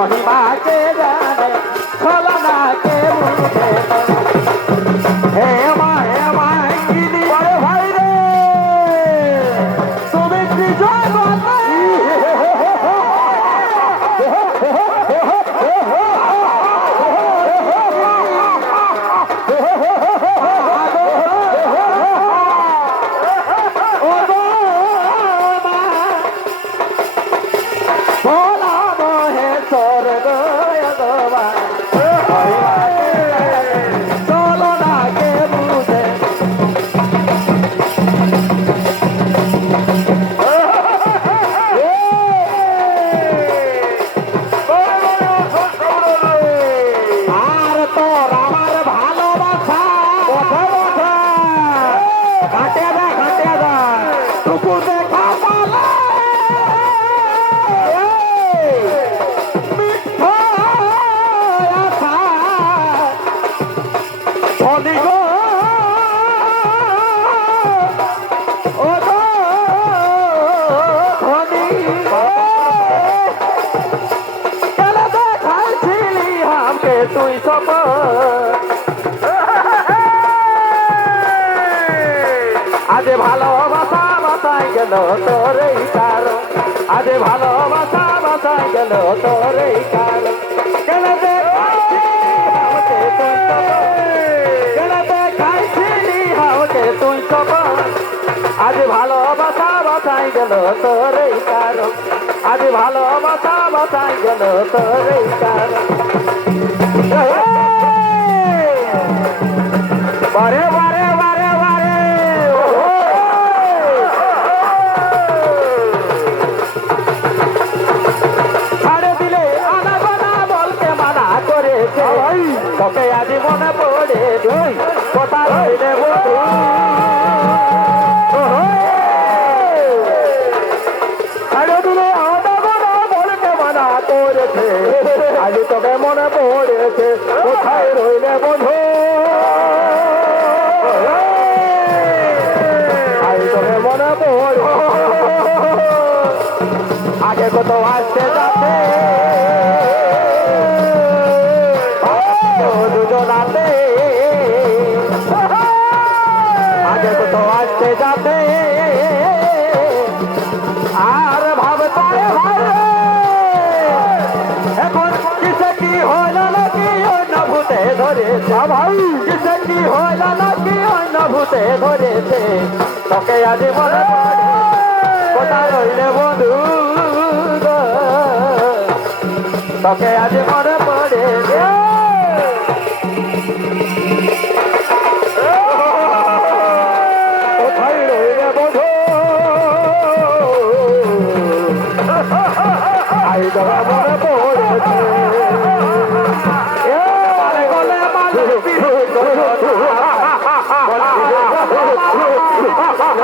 মহিমাকে আমাকে তুই সপন আজ ভালোবাসা বাসাই গেল তোর এই কারণ। আজ ভালোবাসা বাসাই গেল তোর এই কারণ। কেন আজ ভালোবাসা বাসাই গেল তোর এই আজ ভালোবাসা বাসাই গেল তোর এই কারণ বারে বারে বারে বারে! ছাড়ে দিলে আনা বানা বলতে মানা করেছে। তোকে আজ মনে পড়ে কথা রইলে তোকে মনে আগে কত আসতে যাতে দুজনাতে আগে কত আসতে যাতে আর ভাবতে ভাবে। এখন কিসে কি হইল নাকি? অন্য ভূতে ধরেছে। ভাই, কিসে কি হইল নাকি অন্য ভূতে ধরেছে। তোকে আজ মনে কোথায় রইলে বন্ধু তোকে আজ মনে পড়ে রে।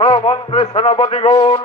সর্বমন্ত্রে সেনাপতিগণ।